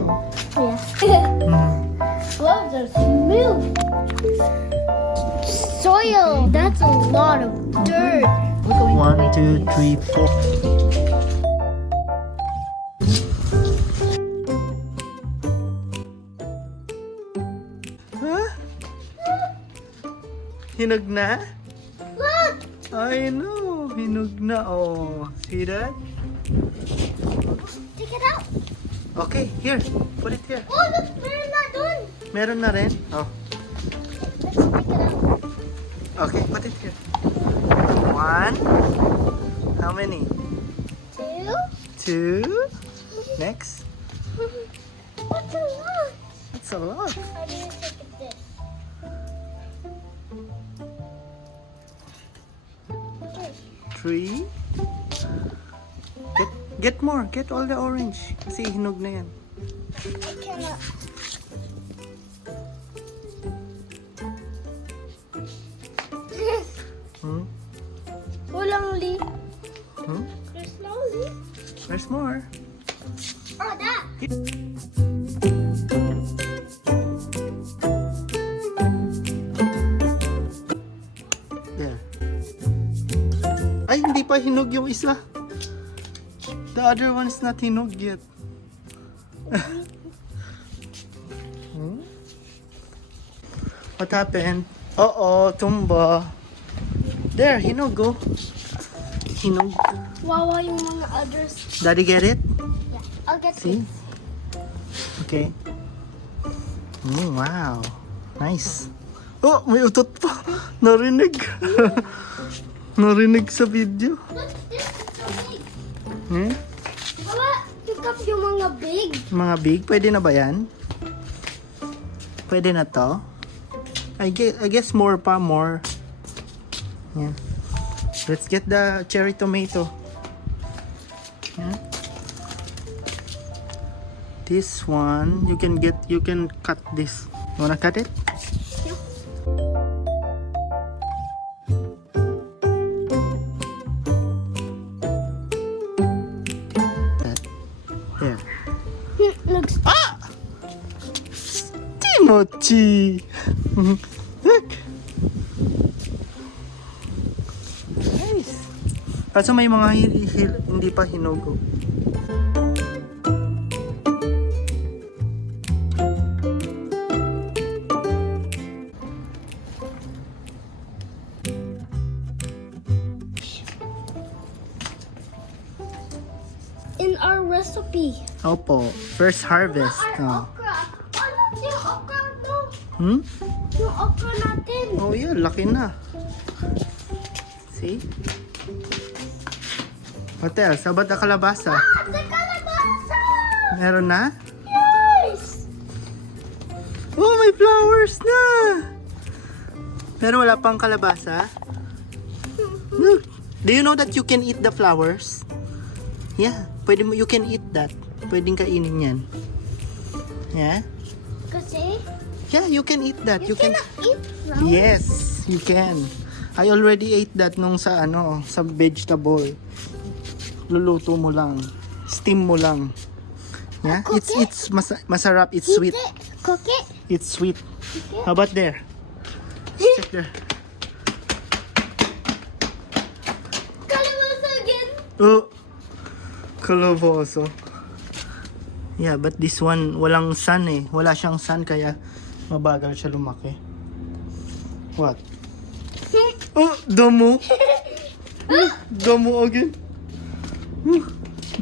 Yeah. Gloves are smooth. Soil. That's a lot of dirt. We're going 1, 2, 3, 4. Huh? Hinog na? Look. I know. Hinog na. Oh, see that? Take it out. Okay, here. Put it here. Oh, look. We're not done. Meron na rin? Oh. Let's take it out. Okay, put it here. 1. How many? 2. 2. Next. What's a lot? That's a lot. How do you take it this? Okay. 3. Get more. Get all the orange. Kasi hinog na yan. I cannot. Hmm? Walang leaf. Hmm? There's no leaf. There's more. Oh, that. There. Ay, hindi pa hinog yung isa. The other one's not hinog yet. Hmm? What happened? Oo, tumba. There, hinog oh. Hinog. Wawa yung mga others. Daddy get it? Yeah, I'll get See? this. Okay. Wow. Nice. Oh, may utot pa. Narinig. Narinig sa video. Look, this is so big. Hmm? Wawa, pick up yung mga big. Mga big, pwede na ba yan? Pwede na to? I guess more pa, more. Yeah. Let's get the cherry tomato. Yeah. This one, you can cut this. You wanna cut it? Yeah. There. Looks. Timothy! Look! Nice! Kaso may mga hindi pa hinog. Oh. In our recipe. Opo, first harvest. Our Oh. okra. Oh, look, yung okra to. Hmm? Yung okra natin. Oh yeah, laki na. See? What else? How about the kalabasa? Ah, the kalabasa! Meron na? Yes! Oh, may flowers na! Pero wala pang kalabasa? Look. Do you know that you can eat the flowers? Yeah, pwede mo, you can eat that. Pwedeng kainin yan. Yeah? Kasi Yeah, you can eat that. you cannot eat flowers. Yes, you can. I already ate that nung sa sa vegetable. Luluto mo lang. Steam mo lang. Yeah? Cook it? It's masarap, it's Eat sweet. it. Cook it. It's sweet. it. How about there? Check there. Kalabasa again. Oh, kalaboso. Yeah, but this one, walang sun eh. Wala siyang sun kaya mabagal siya lumaki. What? Oh, damo. Damo again.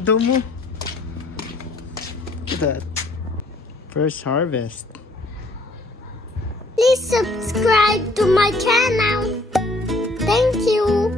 Damo. Look at that. First harvest. Please subscribe to my channel. Thank you.